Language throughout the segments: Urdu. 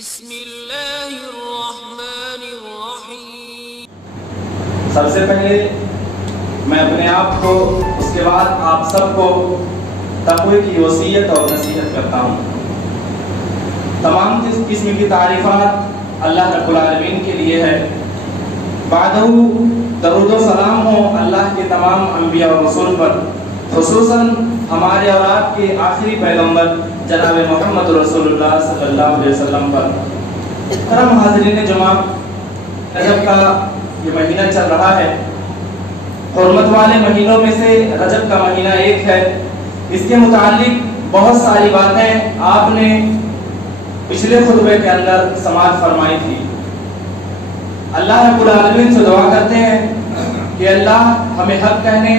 بسم اللہ الرحمن الرحیم۔ سب سے پہلے میں اپنے آپ کو، اس کے بعد آپ سب کو تقوی کی وصیت اور نصیحت کرتا ہوں۔ تمام قسم کی تعریفات اللہ رب العالمین کے لیے ہے۔ بعدہ درود و سلام ہو اللہ کے تمام انبیاء و رسول پر، خصوصاً ہمارے اور آپ کے آخری پیغمبر جناب محمد رسول اللہ صلی اللہ علیہ وسلم پر۔ کرم حاضرین جمعہ، رجب کا یہ مہینہ چل رہا ہے۔ حرمت والے مہینوں میں سے رجب کا مہینہ ایک ہے۔ اس کے متعلق بہت ساری باتیں آپ نے پچھلے خطبے کے اندر سماعت فرمائی تھی۔ اللہ رب العالمین سے دعا کرتے ہیں کہ اللہ ہمیں حق کہنے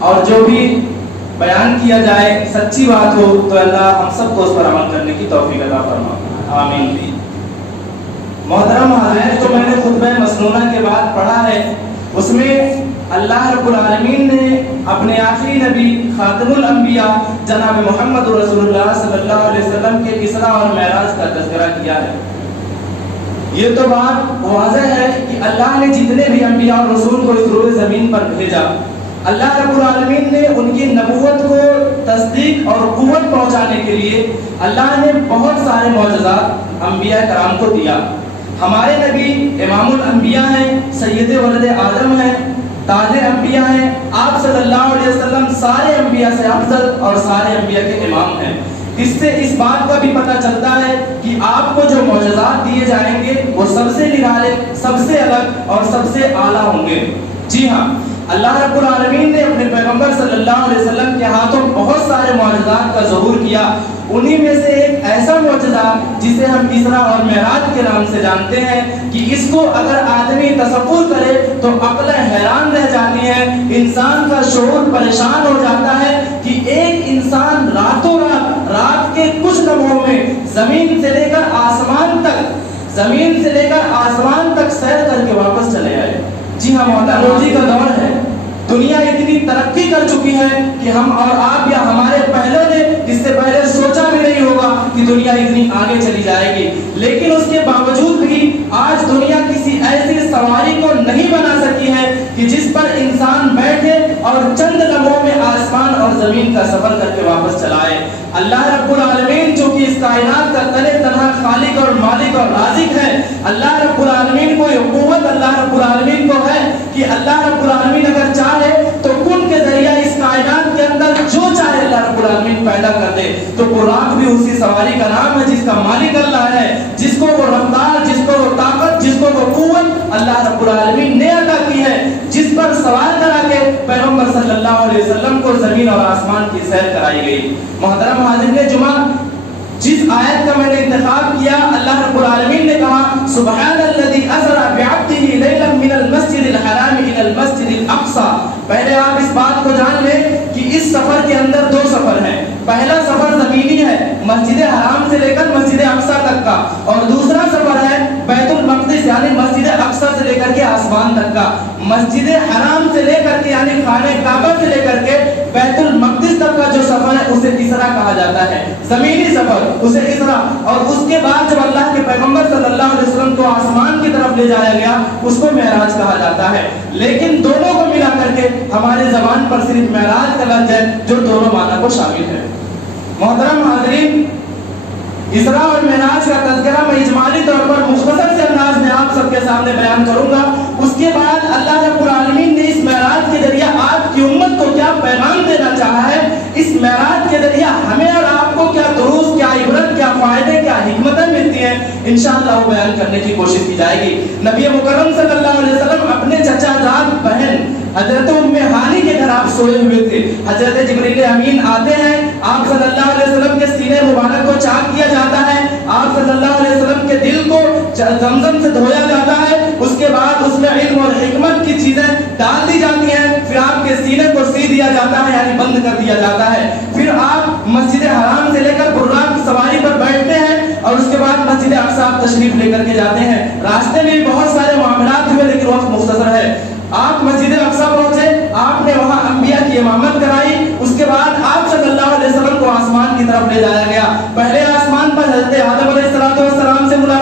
اور جو بھی بیان کیا جائے سچی بات ہو تو اللہ ہم سب کو اس پر عمل کرنے کی توفیق عطا فرما، آمین۔ محترم حاضرین، جو میں نے خطبہ مسنونہ کے بعد پڑھا ہے اس میں اللہ رب العالمین نے اپنے آخری نبی خاتم الانبیاء جناب محمد رسول اللہ صلی اللہ علیہ وسلم کے اسراء اور معراج کا تذکرہ کیا ہے۔ یہ تو بات واضح ہے کہ اللہ نے جتنے بھی انبیاء اور رسول کو اس روئے زمین پر بھیجا، اللہ رب العالمین نے ان کی نبوت کو تصدیق اور قوت پہنچانے کے لیے اللہ نے بہت سارے معجزات انبیاء کرام کو دیا۔ ہمارے نبی امام الانبیاء ہیں، سید ولد آدم ہیں، تاج انبیاء ہیں۔ آپ صلی اللہ علیہ وسلم سارے انبیاء سے افضل اور سارے انبیاء کے امام ہیں۔ اس سے اس بات کا بھی پتہ چلتا ہے کہ آپ کو جو معجزات دیے جائیں گے وہ سب سے نرالے، سب سے الگ اور سب سے اعلیٰ ہوں گے۔ جی ہاں، اللہ رب العالمین نے اپنے پیغمبر صلی اللہ علیہ وسلم کے ہاتھوں بہت سارے معجزات کا ظہور کیا۔ انہی میں سے ایک ایسا معجزہ جسے ہم اسراء اور معراج کے نام سے جانتے ہیں کہ اس کو اگر آدمی تصور کرے تو عقلیں حیران رہ جاتی ہیں، انسان کا شعور پریشان ہو جاتا ہے کہ ایک انسان راتوں رات کے کچھ لمحوں میں زمین سے لے کر آسمان تک سیر کر کے واپس چلے آئے۔ جی ہاں، ٹیکنالوجی کا دور ہے، دنیا اتنی ترقی کر چکی ہے کہ ہم اور آپ یا ہمارے پہلے نے اس سے پہلے سوچا بھی نہیں ہوگا کہ دنیا اتنی آگے چلی جائے گی، لیکن اس کے باوجود بھی آج دنیا کسی ایسی سواری کو نہیں بنا سکی ہے کہ جس پر انسان بیٹھے اور چند لمحوں میں آسمان اور زمین کا سفر کر کے واپس چلائے۔ اللہ رب العالمین جو کہ اس کائنات کا تنہ تنہا خالق اور مالک اور رازق ہے، اللہ رب العالمین کو یہ قوت اللہ رب العالمین کو ہے کہ اللہ رب العالمین اگر چاہے تو کن کے ذریعہ اس کائنات کے اندر جو چاہے اللہ رب العالمین پیدا کر دے۔ تو براق بھی اسی سواری کا نام ہے جس کا مالک اللہ ہے، جس کو وہ رفتار، جس کو وہ طاقت، جس کو وہ قوت اللہ رب العالمین نے عطا کی ہے، جس پر سوار کرا کے پیغمبر صلی اللہ علیہ وسلم کو زمین اور آسمان کی سیر کرائی گئی۔ محترم حاضرین جمعہ، جس آیت کا میں نے انتخاب کیا، اللہ رب العالمین نے کہا سبحان الذی اسری بعبدہ لیلا من المسجد الحرام الی المسجد الاقصی۔ پہلے آپ اس بات کو جان لیں کہ اس سفر کے اندر دو سفر ہیں۔ پہلا سفر زمینی ہے، مسجد حرام سے لے کر مسجد اقصی تک کا، اور دوسرا سفر ہے بیت المقدس یعنی مسجد اقصی سے لے کر کے آسمان تک کا۔ مسجد حرام سے لے کر کے یعنی خانہ کعبہ سے لے کر کے بیت المقدس تک کا جو سفر ہے اسے اسراء کہا جاتا ہے، زمینی سفر اسے اسراء۔ اور اس کے بعد جب اللہ کے پیغمبر صلی اللہ علیہ وسلم کو آسمان کی طرف لے جایا گیا اس کو معراج کہا جاتا ہے۔ لیکن دونوں کو ملا کر کے ہمارے زبان پر صرف معراج کا لفظ ہے جو دونوں معنی کو شامل ہے۔ محترم حاضرین، اسراء اور معراج کا تذکرہ میں اجمالی طور پر مختصر سے انداز میں آپ سب کے سامنے بیان کروں گا۔ اس کے بعد اللہ رب العالمین نے اس معراج کے ذریعہ آپ کی امت کو کیا پیغام دینا چاہا ہے، اس معراج کے ذریعہ ہمیں اور آپ کو کیا دروس، کیا عبرت، کیا فائدے، کیا حکمتیں ملتی ہیں، انشاءاللہ وہ بیان کرنے کی کوشش کی جائے گی۔ نبی مکرم صلی اللہ علیہ وسلم اپنے چچا زاد بہن حضرت ام ہانی کے گھر آپ سوئے ہوئے تھے۔ حضرت جبریل امین آتے ہیں، آپ صلی اللہ علیہ وسلم کے سینے مبارک کو چاک کیا جاتا ہے، آپ صلی اللہ علیہ وسلم کے دل کو زمزم سے دھویا جاتا ہے، اس کے بعد اس میں علم اور حکمت کی چیزیں ڈال دی جاتی ہیں، پھر آپ کے سینے کو سی دیا جاتا ہے یعنی بند کر دیا جاتا ہے۔ پھر آپ مسجد حرام سے لے کر براق سواری پر بیٹھتے ہیں اور اس کے بعد مسجد اقصی تشریف لے کر کے جاتے ہیں۔ راستے میں بہت سارے معاملات ہوئے لیکن وقت مختصر ہے۔ آپ مسجد اقصی پہنچے، آپ نے وہاں انبیاء کی امامت کرائی، اس کے بعد آپ صلی اللہ علیہ وسلم کو آسمان کی طرف لے جایا گیا۔ پہلے آسمان پر حضرت آدم علیہ السلام سے ملاقات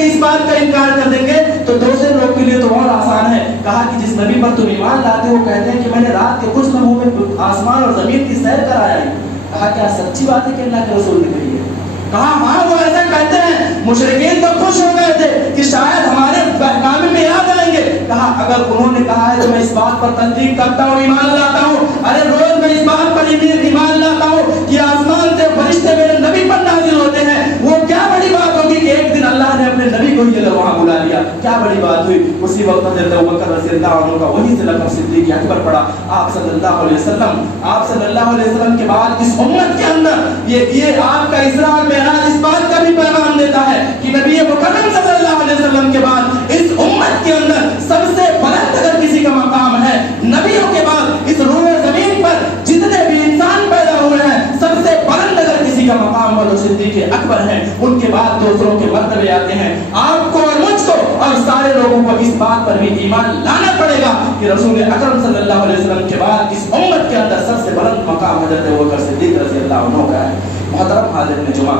کے اس بات کا انکار کر دیں گے تو دوسرے لوگ کے لیے تو اور آسان ہے. کہا کہ جس نبی پر تم ایمان لاتے ہو کہتے ہیں کہ میں نے رات کے کچھ لمحوں میں آسمان اور زمین کی سیر کرایا ہے. کہا کیا سچی بات ہے کہ اللہ کے رسول نے کہی ہے؟ کہا ہاں وہ ایسا کہتے ہیں. مشرکین تو خوش ہو گئے تھے کہ شاید ہمارے کام میں یاد آئیں گے. کہا اگر انہوں نے کہا ہے تو میں اس بات پر تصدیق کرتا ہوں, ایمان لاتا ہوں. ارے روز میں اس بات پر ایمان لاتا ہوں کہ آسمان سے فرشتے میرے نبی پر نازل ہوتے ہیں. وہ کیا بڑی بات ہوگی کہ ایک دن اللہ نے اپنے نبی کو یہ وہاں بلا لیا, کیا بڑی بات ہوئی. اسی وقت حضرت ابوبکر رضی اللہ عنہ کا وہی سے لقب صدیق اکبر پڑا. آپ صلی اللہ علیہ وسلم کے بعد اس امت کے اندر یہ آپ کا اسراء اور معراج اس بات کا بھی پیغام دیتا ہے کہ نبی مکرم صلی اللہ علیہ وسلم کے بعد اس امت کے اندر سب سے بلند اگر کسی کا مقام ہے, نبیوں کے بعد اس روئے زمین پر جتنے بھی انسان پیدا ہوئے ہیں سب سے بلند اگر کسی کا مقام ہو تو صدیق اکبر ہیں. ان کے بعد دوسروں کے مرتبے آتے ہیں. آپ کو اور مجھ کو اور سارے لوگوں کو اس بات پر بھی ایمان لانا پڑے گا کہ رسول اکرم صلی اللہ علیہ وسلم کے بعد اس امت کے اندر سب سے بلند مقام حضرت ابوبکر صدیق رضی اللہ عنہ کا ہے. محترم حاضرین جمعہ,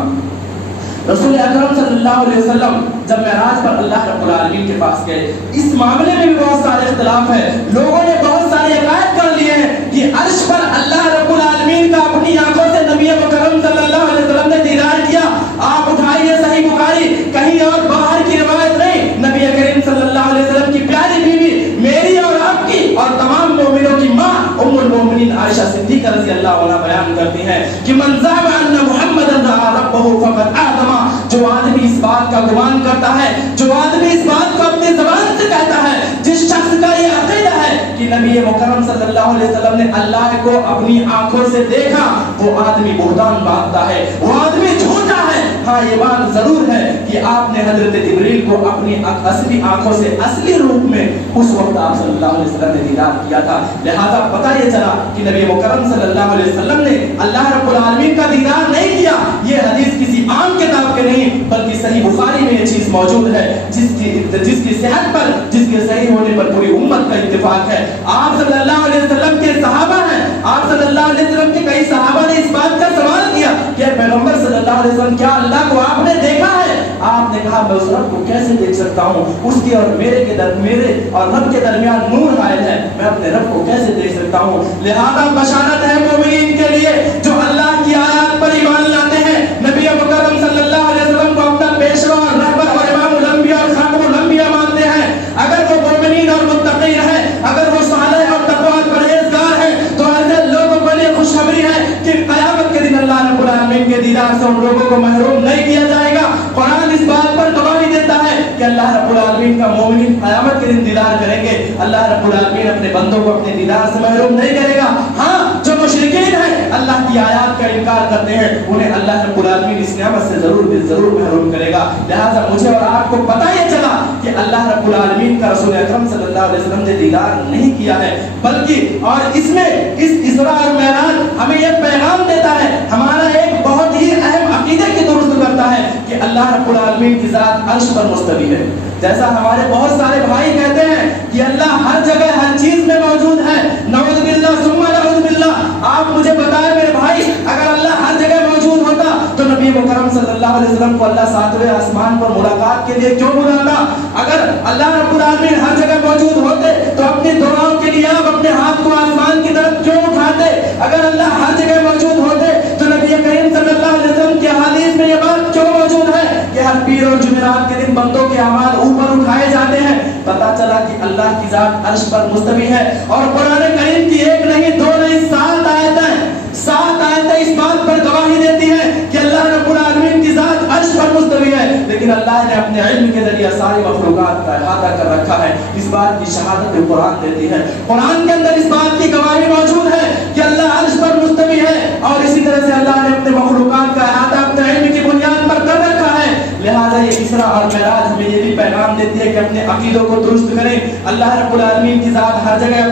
رسول اکرم صلی اللہ علیہ وسلم جب معراج پر اللہ رب العالمین کے پاس گئے, اس معاملے میں بھی بہت سارے اختلاف ہیں. لوگوں نے بہت سارے عقائد کر لیے ہیں کہ عرش پر اللہ رب العالمین کا اپنی آنکھوں سے نبی مکرم صلی اللہ علیہ وسلم نے دیدار کیا. آپ اٹھائیے صحیح بخاری, کہیں اور باہر کی روایت نہیں. نبی کریم صلی اللہ علیہ وسلم کی پیاری بیوی میری اور آپ کی اور تمام مومنوں کی ماں ام المومنین عائشہ صدیقہ رضی اللہ عنہا بیان کرتی ہیں کہ من زعم ان محمدًا رأى ربه فقد آدم. جو آدمی اس بات کا گمان کرتا ہے, جو آدمی اس بات کو اپنی زبان سے کہتا ہے, جس شخص کا یہ عقیدہ ہے کہ نبی مکرم صلی اللہ علیہ وسلم نے اللہ کو اپنی آنکھوں سے دیکھا, وہ آدمی بہتان باندھتا ہے, وہ آدمی جھوٹا ہے. ہاں یہ بات ضرور ہے کہ آپ نے حضرت جبریل کو اپنی اصلی آنکھوں سے اصلی روپ میں اس وقت آپ صلی اللہ علیہ وسلم نے دیدار کیا تھا. لہذا پتہ یہ چلا کہ نبی مکرم صلی اللہ علیہ وسلم نے اللہ رب العالمین کا دیدار نہیں کیا. یہ حدیث کسی عام کتاب کے نہیں بلکہ صحیح بخاری میں یہ چیز موجود ہے جس کی صحت پر, جس کے صحیح ہونے پر پوری امت کا اتفاق ہے. آپ صلی اللہ علیہ وسلم کے صحابہ ہیں, آپ صلی اللہ علیہ وسلم کے کئی صحابہ نے اس بات کا سوال کیا کہ پیغمبر صلی اللہ علیہ وسلم کیا اللہ کو آپ نے دیکھا ہے؟ آپ نے کہا میں اس رب کو کیسے دیکھ سکتا ہوں, اس کے اور میرے اور رب کے درمیان نور حائل ہے, میں اپنے رب کو کیسے دیکھ سکتا ہوں. لہذا بشارت ہے مومنین کے لیے جو اللہ کی آیات پر ایمان لاتے ہیں, نبی مکرم صلی اللہ علیہ وسلم کو اپنا پیشوا اور رہبر اور امام الانبیاء اور خاتم الانبیاء مانتے ہیں. اگر وہ مومنین اور متقین ہیں, اگر وہ صالح اور تقوی اور پرہیزگار ہیں, تو ایسے لوگوں کے لیے خوشخبری ہے کہ قیامت کے دن اللہ رب العالمین کے دیدار سے ان لوگوں کو محروم نہیں کیا جائے گا. قرآن اس بات پر گواہی دیتا ہے کہ اللہ رب العالمین کا مومنین قیامت کے دن دیدار کریں گے. اللہ رب العالمین اپنے بندوں کو اپنے دیدار سے محروم نہیں کرے گا. ہاں جو مشرکین ہیں, اللہ کی آیات کا انکار کرتے ہیں, انہیں اللہ رب العالمین اس نعمت سے ضرور محروم کرے گا. لہذا مجھے اور آپ کو پتہ یہ چلا کہ اللہ رب العالمین کا رسول اکرم صلی اللہ علیہ وسلم نے دیدار نہیں کیا ہے, بلکہ اور اس میں اس اسراء اور معراج ہمیں یہ پیغام دیتا ہے, ہمارا ایک بہت ہی اہم عقیدے کی درست کرتا ہے کہ اللہ رب العالمین کی ذات عرش پر مستوی ہے. جیسا ہمارے بہت سارے بھائی کہتے ہیں کہ اللہ ہر جگہ ہر چیز میں موجود ہے, نعوذ باللہ ثم نعوذ باللہ. آپ مجھے بتائیں میرے بھائی, اگر اللہ ہر جگہ موجود ہوتا تو نبی مکرم صلی اللہ علیہ وسلم کو اللہ ساتویں آسمان پر ملاقات کے لیے کیوں بلاتا؟ اگر اللہ رب العالمین ہر جگہ موجود ہوتے تو اپنی دعاؤں کے لیے آپ اپنے ہاتھ کو آسمان کی طرف کیوں اٹھاتے؟ اگر اللہ ہر جگہ موجود ہوتے تو نبی کریم صلی اللہ علیہ وسلم کی حدیث میں یہ بات کیوں موجود ہے کہ ہر پیر اور جمعرات کے دن بندوں کے اعمال اوپر اٹھائے جاتے ہیں؟ پتہ چلا کہ اللہ کی ذات عرش پر مستوی ہے. اور قرآن کریم کی ایک نہیں, دو نہیں, 7 آیتیں اس بات پر گواہی دیتی ہیں کہ اللہ رب العالمین کی ذات عرش پر مستوی ہے. لیکن اللہ نے اپنے علم کے ذریعے ساری مخلوقات کا احاطہ کر رکھا ہے. اس بات کی شہادت قرآن دیتی ہے. قرآن کے اندر اس بات کی گواہی موجود ہے کہ اللہ عرش پر مستوی ہے, اور اسی طرح سے اللہ نے اپنے مخلوقات کا احاطہ اپنے علم کی بنیاد پر کر رکھا ہے. لہذا یہ اسراء اور معراج ہمیں یہ بھی پیغام دیتی ہے کہ اپنے عقیدوں کو درست کریں. اللہ رب العالمین کی ذات ہر جگہ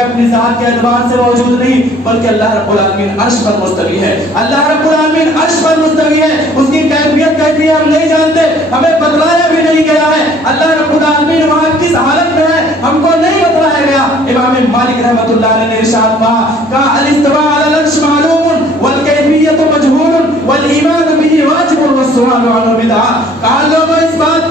اپنی ذات کے اعتبار سے موجود نہیں, بلکہ اللہ رب العالمین عرش پر مستوی ہے. اللہ رب العالمین عرش پر مستوی ہے, اس کی کیفیت کیسی ہے ہم نہیں جانتے, ہمیں بتلایا بھی نہیں گیا ہے. اللہ رب العالمین وہاں کس حالت میں ہے ہم کو نہیں بتلایا گیا. امام مالک رحمۃ اللہ علیہ نے ارشاد کہا الاستواء علی العرش معلوم والکیفیت مجہول والایمان به واجب والسؤال عنہ بدعہ. کہا لوگوں اس بات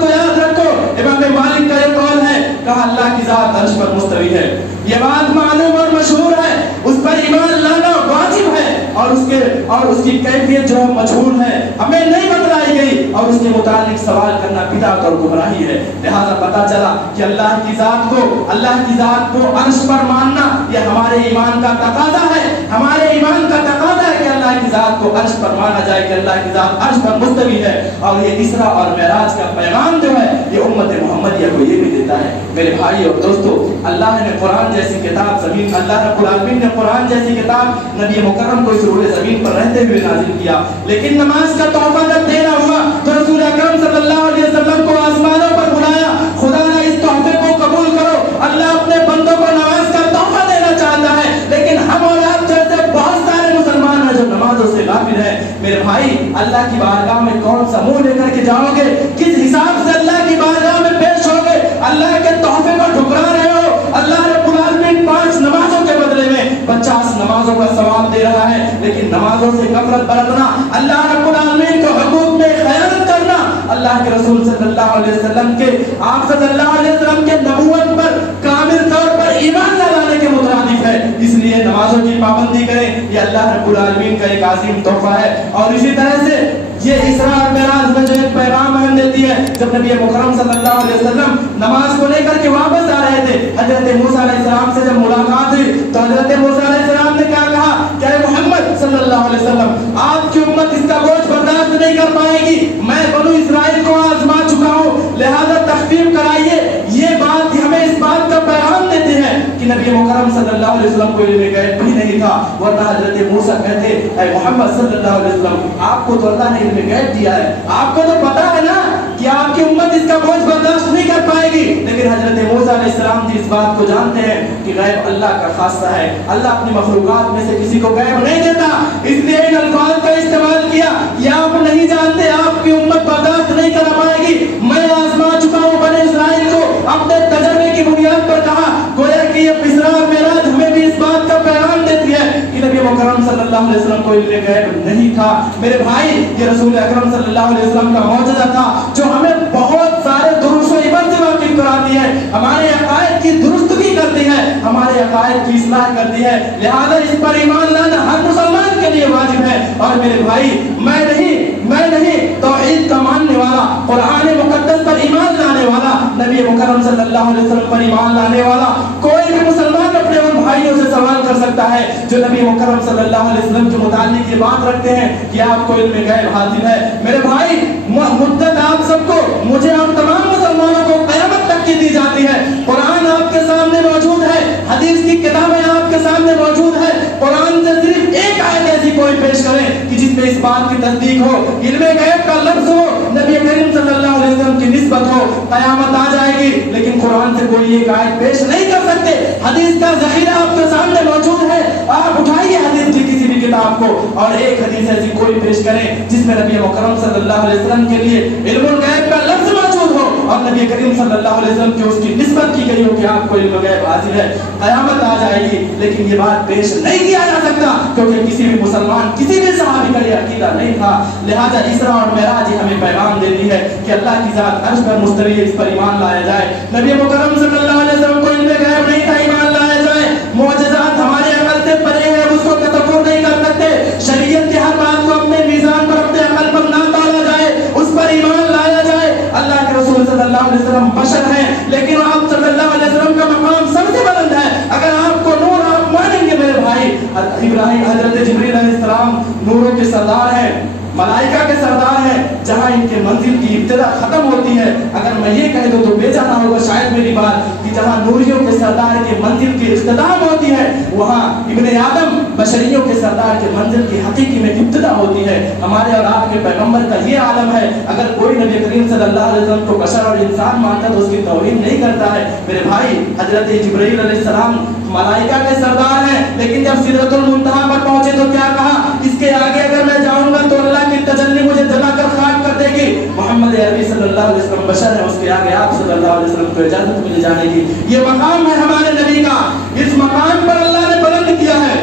اللہ کی ذات عرش پر مستوی ہے، یہ بات معلوم اور مشہور ہے، اس پر ایمان لانا واجب ہے، اور اس کی کیفیت جو ہے مجہول ہے، ہمیں نہیں بتلائی گئی، اور اس کے متعلق سوال کرنا بدعت اور گمراہی ہے۔ لہذا پتہ چلا کہ اللہ کی ذات کو عرش پر ماننا یہ ہمارے ایمان کا تقاضا ہے، ہمارے ایمان کا تقاضا ہے کہ اللہ کی ذات کو عرش پر مانا جائے، کہ اللہ کی ذات عرش پر مستوی ہے۔ اور یہ اسراء اور معراج کا پیغام جو ہے یہ امت محمدیہ کو یہ بھی دیتا ہے۔ میرے بھائی اور دوستو، اللہ نے قرآن جیسی کتاب اللہ رب العالمین نے قرآن جیسی کتاب نبی مکرم کو اس روئے زمین پر رہتے ہوئے نازل کیا، لیکن نماز کا تحفہ جب دینا ہوا تو رسول اکرم صلی اللہ علیہ وسلم کو آسمانوں پر بلایا، خدا نے اس تحفے کو قبول کرو، اللہ اپنے بندوں کو نماز کا تحفہ دینا چاہتا ہے، لیکن ہم اور آپ جیسے بہت سارے مسلمان ہیں جو نمازوں سے غافل ہیں۔ میرے بھائی، اللہ کی بارگاہ میں کون سا منہ لے کر کے جاؤ گے؟ کس حساب سے اللہ کی بارگاہ میں پیش ہوگے؟ اللہ کے تحفے کو ٹھکرا رہے ہو؟ اللہ رب العالمین 5 نمازوں کے بدلے میں 50 نمازوں کا ثواب دے رہا ہے، لیکن نمازوں سے غفلت برتنا، اللہ رب العالمین کو حقوق میں خیانت کرنا، اللہ کے رسول صلی اللہ علیہ وسلم کے آپ صلی اللہ علیہ وسلم کے نبوت پر کامل طور پر ایمان نہ لانے کے مترادف ہے۔ اس لیے نمازوں کی پابندی کریں، یہ اللہ رب العالمین کا ایک عظیم تحفہ ہے۔ اور اسی طرح سے یہ اسراء اور معراج میں جو ایک پیغام ہم دیتی ہے، جب نبی مکرم صلی اللہ علیہ وسلم نماز کو لے کر کے واپس آ رہے تھے، حضرت موسیٰ علیہ السلام سے جب ملاقات ہوئی تو حضرت موسیٰ علیہ السلام نے کیا کہا کہ اے محمد صلی اللہ علیہ وسلم، آپ کی امت اس کا بوجھ برداشت نہیں کر پائے گی، میں بنو اسرائیل کو آزما چکا ہوں، لہذا تخفیف کرائیے۔ یہ بات ہمیں اس بات کا پیغام دیتے ہیں کہ نبی مکرم صلی اللہ علیہ وسلم کو علم غیب بھی نہیں تھا، ورنہ حضرت موسیٰ کہتے اے محمد صلی اللہ علیہ وسلم، آپ کو تو اللہ نے علم غیب دیا ہے، آپ کو تو پتا ہے نا کہ آپ کی امت اس کا بوجھ برداشت نہیں کر پائے گی، لیکن حضرت موسیٰ علیہ السلام جی اس بات کو جانتے ہیں کہ غیب اللہ کا خاصہ ہے، اللہ اپنی مخلوقات میں سے کسی کو غیب نہیں دیتا، اس لیے ان الفاظ کا استعمال کیا، یہ آپ نہیں جانتے، آپ کی امت برداشت نہیں کر پائے گی، میں آزما چکا ہوں بنی اسرائیل کو، اپنے تجربے کی بنیاد پر کہا، گویا کہ یہ اسراء اور معراج ہمیں بھی اس بات کا پیغام دیتی ہے کہ نبی مکرم صلی اللہ علیہ وسلم کو علم غیب نہیں تھا۔ میرے بھائی، یہ رسول اکرم صلی اللہ علیہ وسلم کا معجزہ تھا جو ہمیں بہت سارے دروس و عبر سے واقف کراتی ہے، ہمارے عقائد کی درستگی کرتی ہے، ہمارے عقائد کی اصلاح کرتی ہے، لہذا اس پر ایمان لانا ہر مسلمان کے لیے واجب ہے۔ اور میرے بھائی، میں نہیں توحید کا ماننے والا، قرآن مقدس پر ایمان لانے والا، نبی مکرم صلی اللہ علیہ وسلم پر ایمان لانے والا کوئی بھی مسلمان اپنے ان بھائیوں سے سوال کر سکتا ہے جو نبی مکرم صلی اللہ علیہ وسلم کے متعلق یہ بات رکھتے ہیں کہ آپ کو علم غیب حاصل ہے۔ میرے بھائی، مدت آپ سب کو، مجھے اور تمام مسلمانوں کو قیامت تک کی دی جاتی ہے، قرآن آپ کے سامنے موجود ہے، حدیث کی کتابیں آپ کے سامنے موجود ہے، قرآن سے صرف ایک آیت ایسی کوئی پیش کریں کہ جس میں اس بات کی تصدیق ہو، علم غیب کا لفظ ہو، نبی کریم صلی اللہ علیہ وسلم کی نسبت ہو، قیامت آ جائے گی، لیکن قرآن سے کوئی ایک آیت پیش نہیں کر سکتے۔ حدیث کا ذخیرہ آپ کے سامنے موجود ہے، آپ اٹھائیے حدیث کی کسی بھی کتاب کو اور ایک حدیث ایسی کوئی پیش کریں جس میں نبی مکرم صلی اللہ علیہ وسلم کے لیے علم الغیب کا لفظ موجود ہو اور نبی کریم صلی اللہ علیہ وسلم کی اس کی نسبت کی گئی ہو کہ آپ کو علم غیب حاصل ہے۔ قیامت آ جائے گی، لیکن یہ بات پیش نہیں کیا جا سکتا کیونکہ کسی بھی مسلمان، کسی بھی صحابی کا یہ عقیدہ نہیں تھا۔ لہذا اسراء اور معراج ہمیں پیغام دیتی ہے کہ اللہ کی ذات عرش پر مستوی ہے، اس پر ایمان لایا جائے۔ نبی مکرم صلی اللہ علیہ وسلم کو علم غیب نہیں تھا، ایمان لایا جائے۔ معجزات ہمارے عقل سے پرے ہیں، اس کو تصور نہیں کر سکتے۔ شریعت کی ہر بات کو اپنے میزان پر، اپنے عقل پر نہ تولا جائے، اس پر ایمان لایا جائے۔ اللہ کے رسول صلی اللہ علیہ وسلم بشر ہیں، لیکن آپ صلی اللہ علیہ وسلم کا مقام سب سے بلند ہے۔ اگر آپ کو نور آپ مانیں گے میرے بھائی، ابراہیم حضرت جبریل علیہ السلام نوروں کے سردار ہیں، ملائکہ کے سردار ہیں، جہاں ان کے منزل کی ابتدا ختم ہوتی ہے۔ اگر میں یہ کہہ دوں تو بے جانا ہوگا شاید میری بات کہ جہاں نوریوں کے سردار کے منزل کی اختتام ہوتی ہے، وہاں ابن آدم بشریوں کے سردار کے منزل کی حقیقی میں ابتدا ہوتی ہے۔ ہمارے اور آپ کے پیغمبر کا یہ عالم ہے، اگر کوئی نبی کریم صلی اللہ علیہ وسلم کو بشر اور انسان مانتا تو اس کی توہین نہیں کرتا ہے۔ میرے بھائی، حضرت جبرائیل علیہ السلام ملائکہ کے سردار ہیں، لیکن جب سدرۃ المنتہا پر پہنچے تو کیا کہا؟ اس کے آگے اگر میں جاؤں گا تو اللہ کی تجلی مجھے جلا کر خاک کر دے گی۔ محمد عربی صلی اللہ علیہ وسلم بشر ہے، اس کے آگے آپ صلی اللہ علیہ وسلم کو اجازت مل جانے کی۔ یہ مقام ہے ہمارے نبی کا، اس مقام پر اللہ نے بلند کیا ہے۔